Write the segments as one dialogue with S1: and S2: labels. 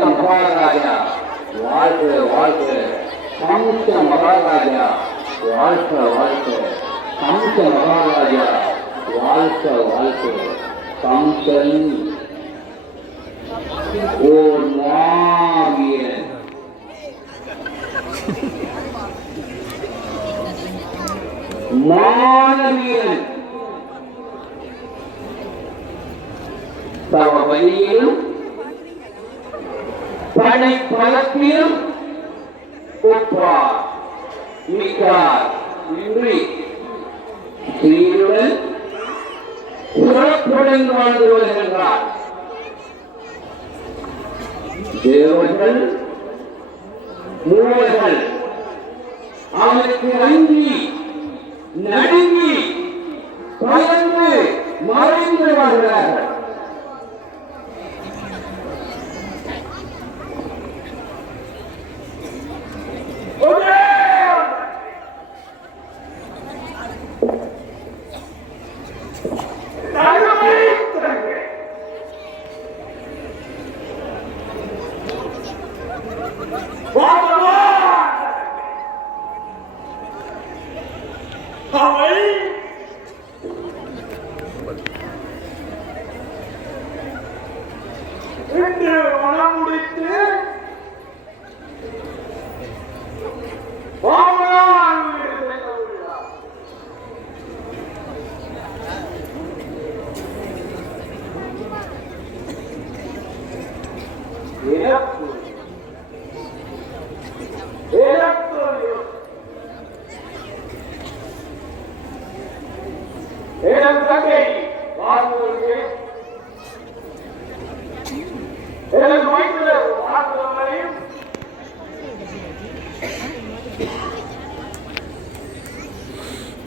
S1: மகாராஜா வாழ்க வாழ்க சம்ச மகாராஜா வாழ்க வாழ்க சம்ச மகாராஜா வாழ்க வாழ்க சம்சன் ஓர் மாவீரன் மாணவியன். தவ வழியிலும் படை பலத்திலும் ஒப்பார் மிக்கார் சிறப்புடன் வாழ்ந்து வருகின்றார் தேவர்கள் மூவர்கள் அவனுக்கு அஞ்சி நடுங்கி பயந்து மறைந்து
S2: Oh, my God!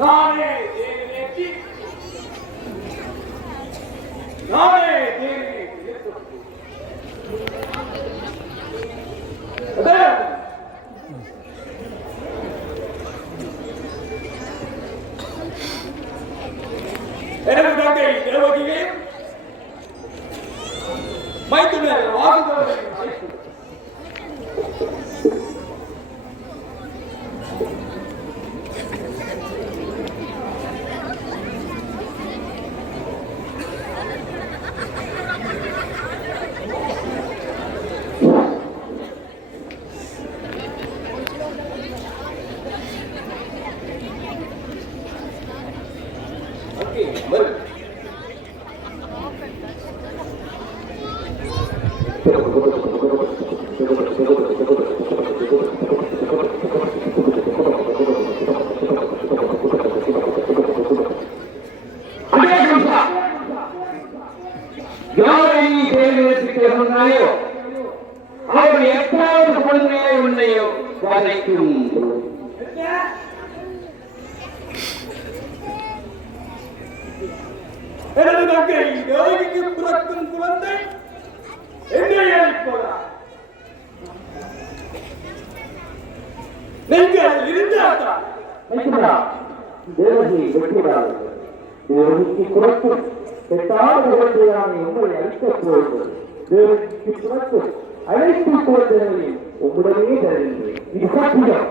S2: नारे देने की नारे देने की Era verdade.
S1: ஓகே வரும் யாரை
S2: தேவகிக்கு
S3: குறைக்கும் எட்டாவது குழந்தையான உங்களை அழைக்கப் போகிறது தேவகிக்கு குறைக்கும் அனைத்து குழந்தைகளையும் உங்களுடைய தருகின்றேன்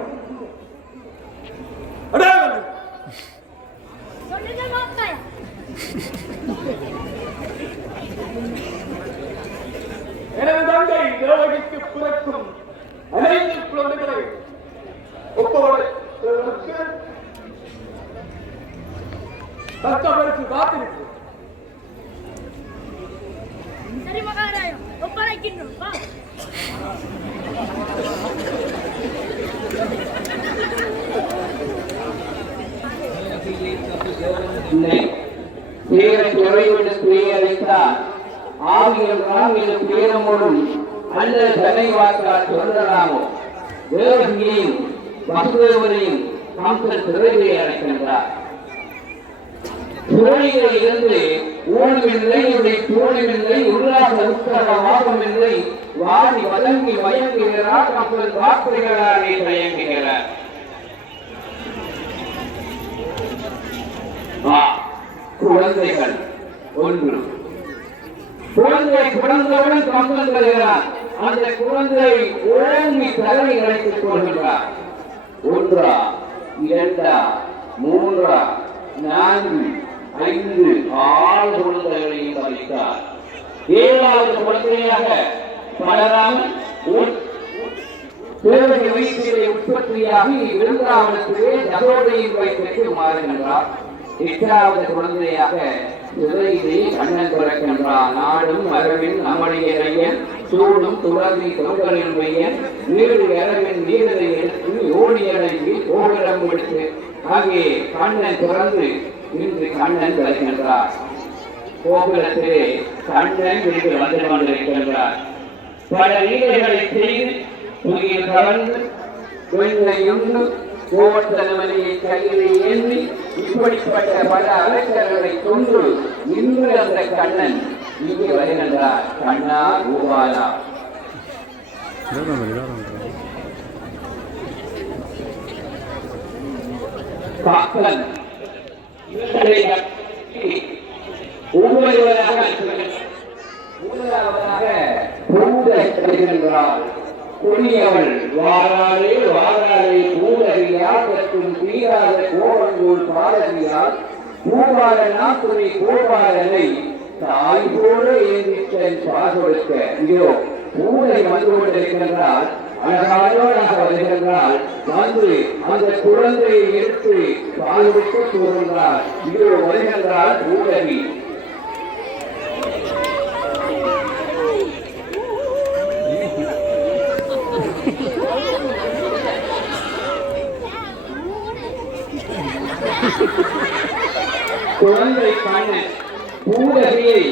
S1: ஆவியில் ராமியில் அல்ல தன்னை சொல்லலாமோ தேவகியையும் வசுதேவரையும் கம்சன் சிறையை அடைக்கின்றார். துறையில் இருந்து ஓணமில்லை உடைய தோணமில்லை உல்லாச உற்சவ வாகமில்லை வாரி வதங்கி மயங்குகிறார் மக்கள் வார்த்தைகளாலே மயங்குகிறார் குழந்தைகள் ஒன்று. குழந்தை பிறந்தவுடன் கம்பம் தருகிறார் அந்த குழந்தை ஓங்கி தலையை அழைத்துக் கொள்கிறார் ஒன்றா இரண்டா மூன்றா நான்கு ஐந்து ஆறு குழந்தைகளையும் பறித்தார். ஏழாவது குழந்தையாக பலராமல் ஒரு தேவதை வயிற்றிலே உற்பத்தியாகி விருந்தாவனத்திலே தகோடையின் வயிற்றுக்கு மாறுகின்றார். எட்டாவது குழந்தையாக கண்ணன் பிறக்கின்றார் நாடும் மரபின் அமளியரையன் சூடும் துறவி தொங்கலின் மையன் நீடு இரவின் நீரதை எடுத்து ஓடியடைந்து கோபுரம் விடுத்து ஆகிய கண்ணன் பிறந்து இன்று கண்ணன் பிறக்கின்றார். கோபுரத்திலே கண்ணன் இன்று வந்து கொண்டிருக்கின்றார். பல லீலைகளை செய்து புதிய கலந்து வெண்ணையும் கோவத்தனமனையை கையிலே ஏந்தி இப்படிப்பட்ட பல அலைக்கர்களை கொண்டு இன்று அந்த கண்ணன் இங்கே வருகின்றார். கண்ணா கோபாலா. காக்கன் இவர்களை ஒவ்வொருவராக முதலாவதாக பூதை கொடியவள். வாராளே வாராளே பூதகியா மற்றும் தீராத கோவங்கோல் பாரதியால் பூபால நாத்துணை கோபாலனை தாய் போல ஏந்திச்சன் பாசொடுக்க இதோ பூதை வந்து கொண்டிருக்கின்றால் அழகானவனாக வருகின்றால் வந்து அந்த குழந்தையை எடுத்து பாலுக்கு கூறுகின்றார் இதோ வருகின்றால் பூதகி குழந்தை கண்ணன் பூதகியை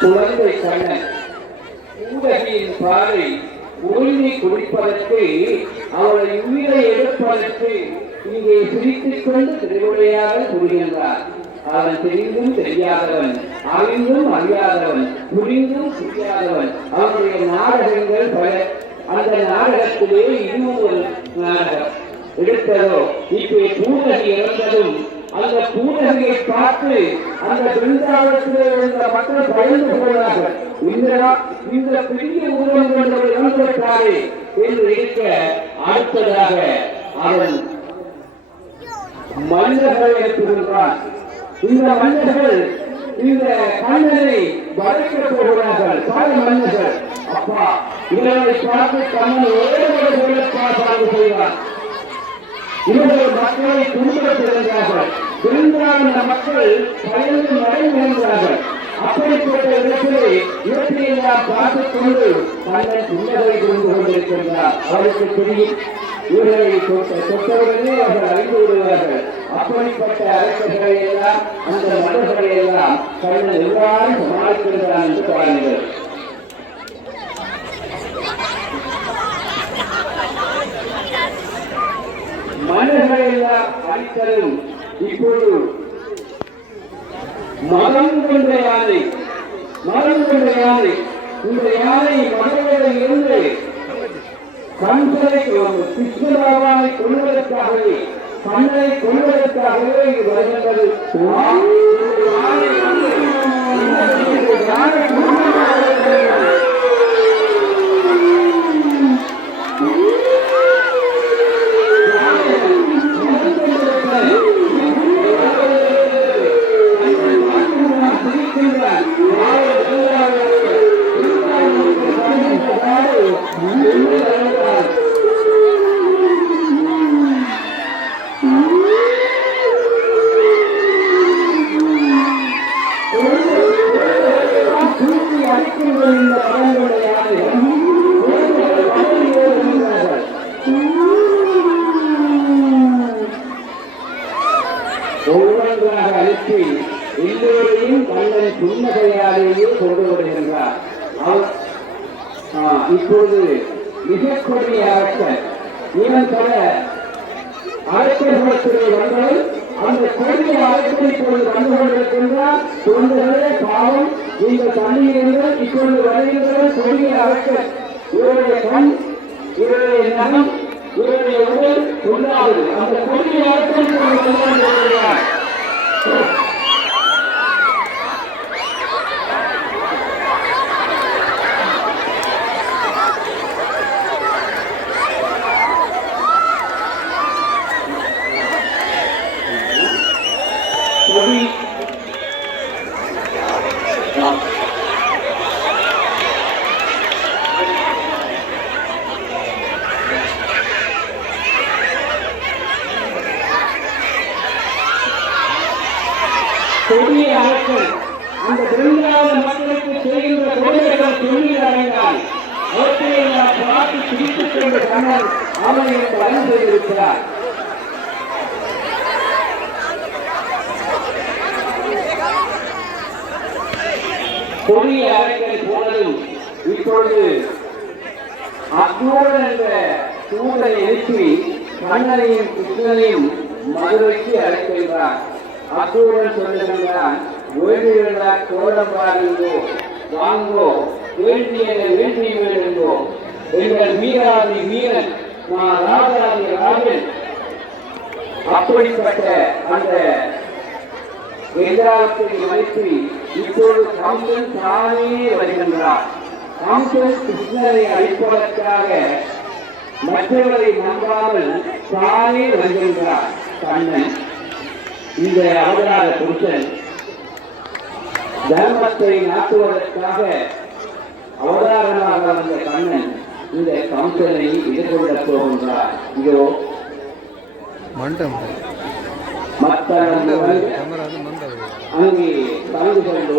S1: குழந்தை கண்ணன் பூதகியின் பாலை உரிமை குடிப்பதற்கு அவளை உயிரை எடுப்பதற்கு இங்கே பிரித்துக் கொண்டு திருவிழையாக கூறுகின்றார். அவன் தெரிந்தும் தெரியாதவன் அறிந்தும் அறியாதவன் புரிந்தும் புரியாதவன். அவனுடைய நாடகங்கள் பல. அந்த நாடகத்திலே இதுவும் ஒரு நாடகம். எடுத்ததோ இப்போ பூதகி இறந்ததும் அந்த பூதகியை பார்த்து அந்த பிருந்தாவனத்திலே இருந்த மக்கள் பயந்து போனார்கள். இந்த இந்த பெரிய உருவம் கொண்டவர் இறந்துவிட்டாரே என்று இருக்க அடுத்ததாக அவன் மனிதர்களை எழுப்புகின்றான் இந்த மனிதர்கள் இந்த கண்ணனை வளைக்கப் போகிறார்கள். பல மனிதர்கள். அப்பா இவர்களை பார்த்து கண்ணன் ஒரே ஒரு சொல்லப்பாடு செய்வான். இவர்கள் மக்களை துன்புறுத்துகின்றார்கள் இந்த மக்கள் பயந்து மறைந்திருந்தார்கள் அப்படிப்பட்ட இடத்திலே இவற்றை இவற்றையெல்லாம் பார்த்துக் கொண்டு தங்கள் உண்மைகளை புரிந்து கொண்டிருக்கின்றார். அவருக்கு தெரியும் இவர்களை தொட்ட அவர்கள் அறிந்து விடுவார்கள் அப்படிப்பட்ட அரசுகளை எல்லாம் அந்த மதங்களை எல்லாம் கண்ணன் எவ்வாறு சமாளிக்கின்றான் என்று பாருங்கள். மனிதர்களை எல்லாம் அழித்தலும் இப்போது மதம் கொண்ட யானை மரம் கொண்ட யானை இந்த யானை மனிதர்களில் இருந்து கண்களை கிருஷ்ணபாபாவை கொள்வதற்காகவே கண்ணனை கொள்வதற்காகவே இது வருகின்றது. இந்த யானை ஒவ்வொன்றாக அனுப்பி எல்லோரையும் கண்ணன் புன்னகையாலேயே கொண்டு வருகின்றார் அவர் ஆ, இப்பொழுது மிகக்கூடிய அரசர் இவன் பல அரசர்களுடைய வந்தவன் அந்த கொடிய அழைப்பை இப்பொழுது கண்டு கொண்டிருக்கின்றார் குழந்தைகளே பாவம் நீங்கள் தண்ணீர்கள் இப்பொழுது வருகின்ற கொடிய அழைக்க இவருடைய கண் இவருடைய நகம் இவருடைய உடல் சொல்லாது அந்த கொடிய அழைப்பை இப்பொழுது கண்டு கொண்டிருக்கிறார் கொடி கொடிய அரசன் அந்த பிறந்தாத மக்களுக்கு செய்கின்ற கொடுமைகள் சொல்லி அடைந்தால் அவற்றை நாம் பார்த்து சிரித்துக் கொண்டு கண்ணன் அவனை பயன் செய்திருக்கிறார் கொடிய அறைகள் போனதும் இப்பொழுது அக்னோடன் என்ற தூதரை எழுப்பி கண்ணனையும் கிருஷ்ணனையும் மதுரைக்கு அழைக்கின்றார். அத்துடன் சொல்லுகின்றான் வேண்டியுள்ள கோலம் பாருங்கோ வாங்கோ வேண்டிய வேண்டி வேண்டுங்கோ. எங்கள் வீராதி வீரன் நான் ராஜாதி ராஜன். அப்படிப்பட்ட அந்த எதிராளத்தை வைத்து இப்பொழுது கம்பன் தானே வருகின்றார். கம்பன் கிருஷ்ணரை அழிப்பதற்காக மற்றவரை நம்பாமல் தானே வருகின்றார் கண்ணன் இந்த அவதார புருஷன் தர்மத்தை நாட்டுவதற்காக அவதாரமாக வந்த கண்ணன் இந்த கம்சனை எதிர்கொள்ள போகின்றார். இதோ
S4: மண்டம்.
S1: அங்கே கலந்து கொண்டு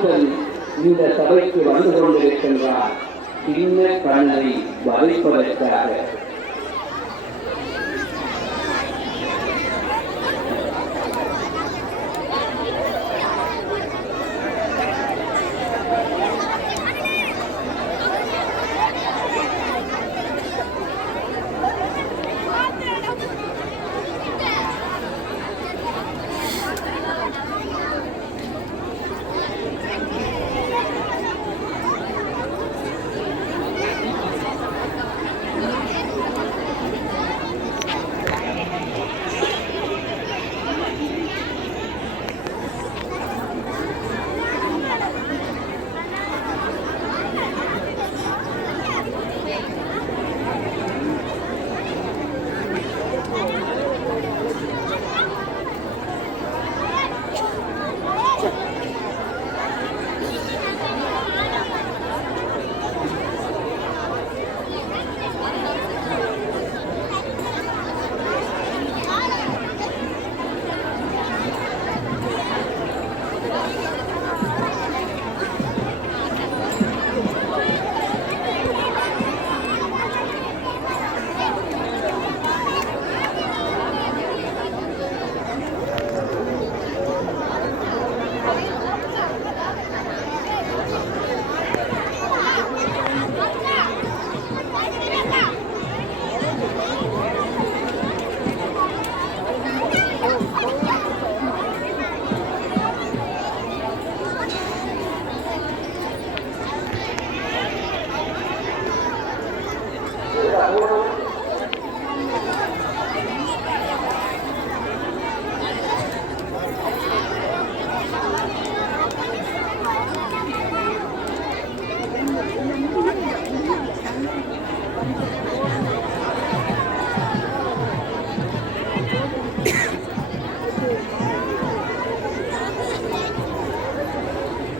S1: காம்சன் இந்த சபைக்கு வந்து கொண்டிருக்கின்றார். சின்ன கண்ணனை வதைப்பதற்காக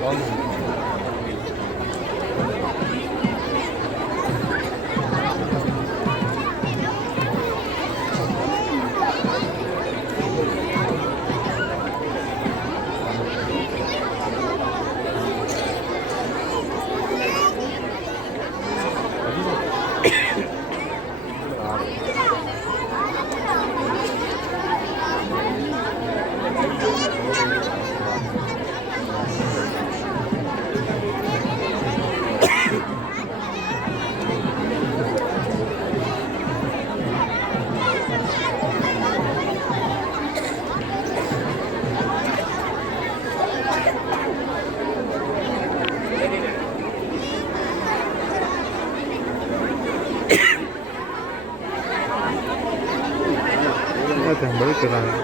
S1: One. que.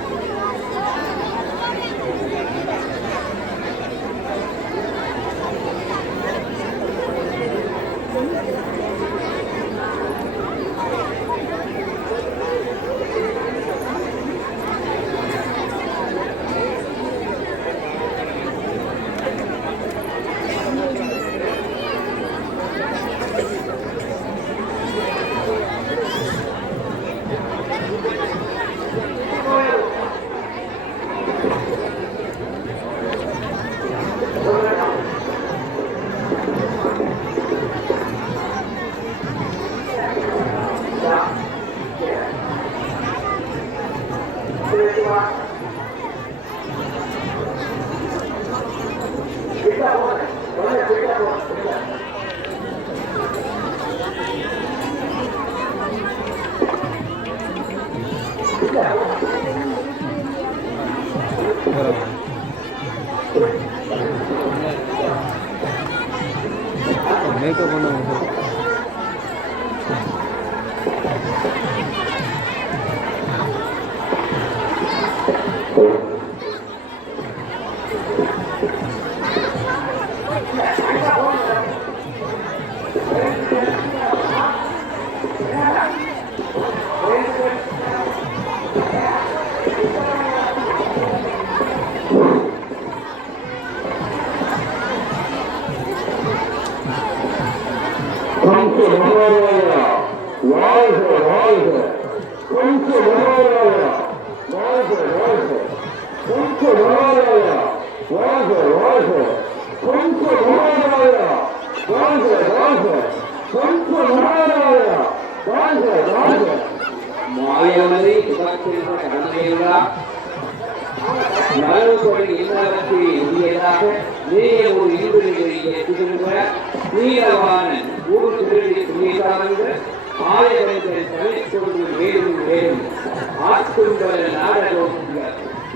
S1: நாடகம்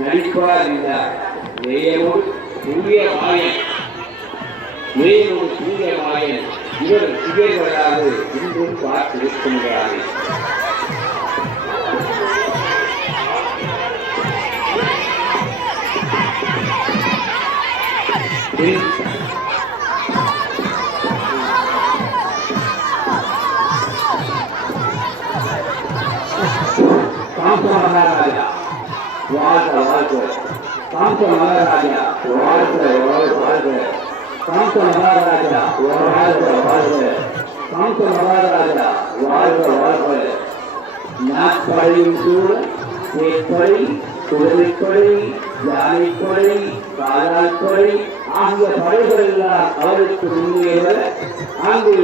S1: நடிப்பார் என்றார் நேயோடு புதிய மாயன் நேயோடு புதிய மாயன் இவர் திகழ்வதாக இன்றும் பார்த்திருக்கின்றார்கள் காந்த மகாராஜா வாழ்க வாழ்க. காந்த மகாராஜா வாழ்க வாழ்க வாழ்க. காந்த மகாராஜா வாழ்க வாழ்க. காந்த மகாராஜா வாழ்க வாழ்க. நாட்படையும் கூட தேப்படை குதிரைப்படை யானைப்படை காலாட்படை ஆகிய படைகள் எல்லாம் அவருக்கு முன்னேற அங்கு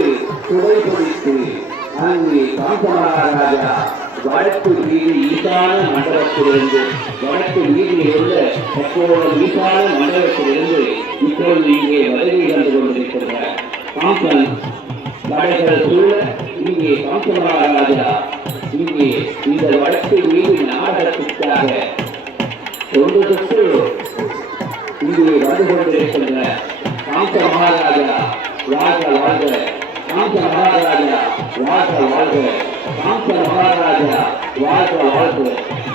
S1: துடை பிடித்து அங்கு காந்த மகாராஜா வடக்கு வீடு ஈசான மண்டபத்திலிருந்து வடக்கு வீட்டில் உள்ள தற்போது ஈசான மண்டபத்திலிருந்து இப்பொழுது இங்கே வருகை தந்து கொண்டிருக்கின்றார். காம்பன் வடகர சூழ இங்கே காம்பனார ராஜா இங்கே இந்த வடக்கு வீடு நாடகத்திற்காக ஒன்றுக்கு இங்கே வந்து கொண்டிருக்கின்ற காம்ப மகாராஜா ராஜா வாழ்க. காம்ப மகாராஜா ராஜா வாழ்க. காந்த மகாராஜா வாழ்க வாழ்க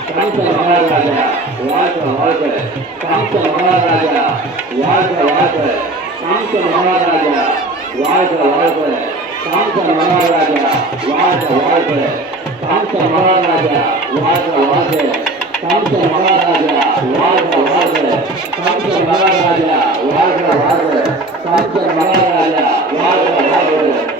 S1: காந்த மகாராஜா வாழ்க வாழ்க காந்த மகாராஜா வாழ்க வாழ்க காந்த மகாராஜா வாழ்க வாழ்க காந்த மகாராஜா வாழ்க வாழ்க காந்த மகாராஜா வாழ்க வாழ்க காந்த மகாராஜா வாழ்க வாழ்க காந்த மகாராஜா வாழ்க வாழ்க காந்த மகாராஜா வாழ்க வாழ்க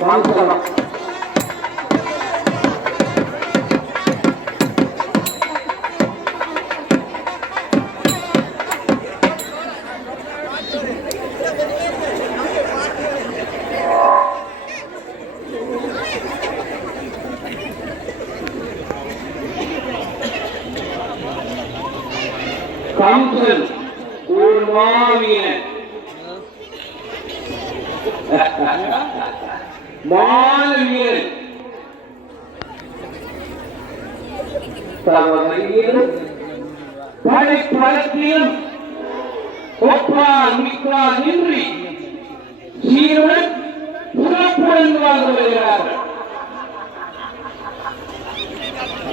S1: 我妈又出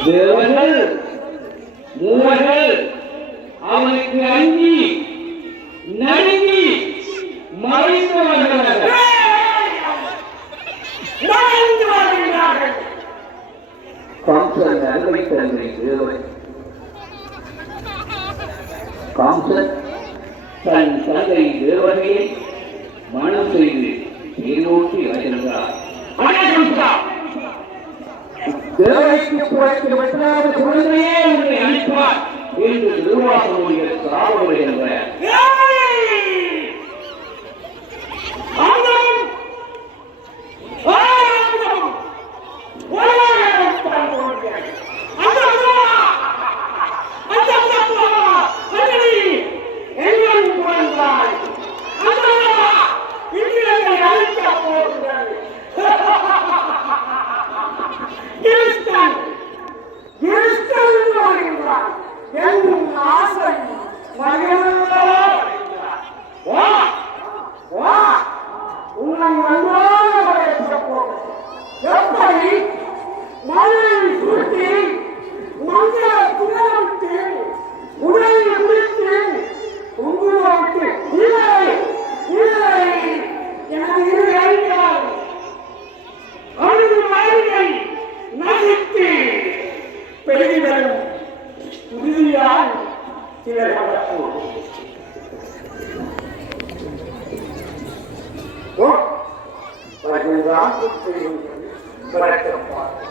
S1: தேவர்கள் மூவர்கள்
S2: not including but at the point.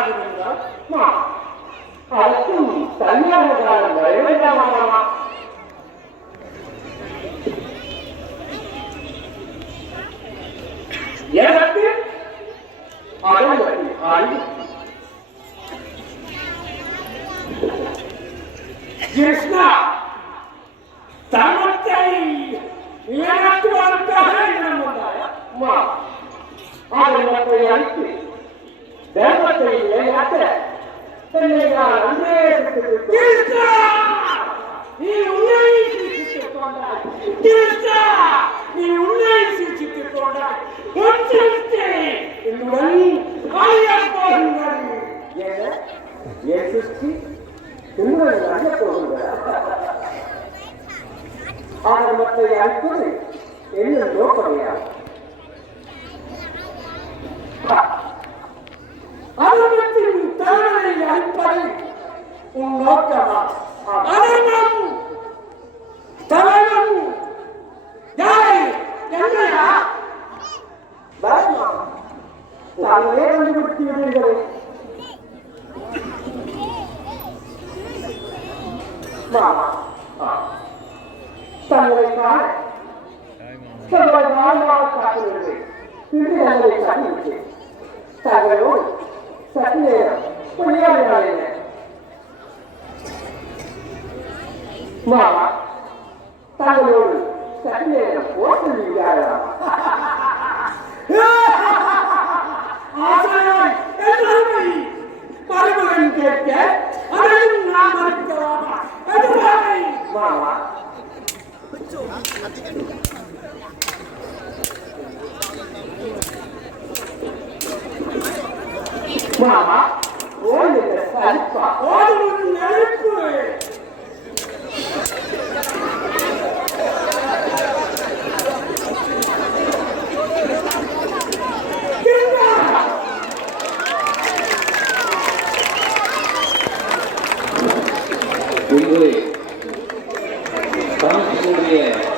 S2: ಮಾಡಿದ್ರಿಂದ ಅದಕ್ಕೆ ಸನ್ಯಾಸಗಾರ ಮರೆಯಬೇಡ ಮಾಡವ ಏನಂತೆ ಅದನ್ನು ಆಳಿ ಕೃಷ್ಣ ತನ್ನತ್ತಾಯಿ ಏನತ್ತು ಮಾಡುತ್ತಾರೆ ನಮ್ಮ ಆದ್ರೆ ಮತ್ತೆ ಯಾಕೆ நிலைநாட்ட என்னை நான் அன்றே கிருஷ்ணா நீ உன்னை சிரித்துக் கொண்டாய் நீ உன்னை சிரித்துக் கொண்டாய் உன் சிரித்து என்னுடன் அழியப் போகின்றது என்ன என் சிருஷ்டி என்னுடன் ஆரம்பத்தை என்ன நோக்கமையா ஆரம்பத்தின் தலைவனை அளிப்பதை உன் நோக்கமா? ஆரம்பம் தலைவன் யாரை? என்னையா? வரலாம் தாங்களே கண்டுபிடித்து விடுகிறேன் மாமா தங்களை நான் தங்களை நான் காட்டுகிறது இன்று தங்களை காட்டிவிட்டேன் தங்களோடு சற்று நேரம் மாமா தங்களோடு சற்று நேரம் ஆசிரியர் எல்லாருமே மறுபடியும் கேட்க அதையும் நாம் மறுக்கலாமா மாமா மாமா ஓடுகிற சலிப்பா ஓடுகிற நெருப்பு
S1: உங்களை தமிழ்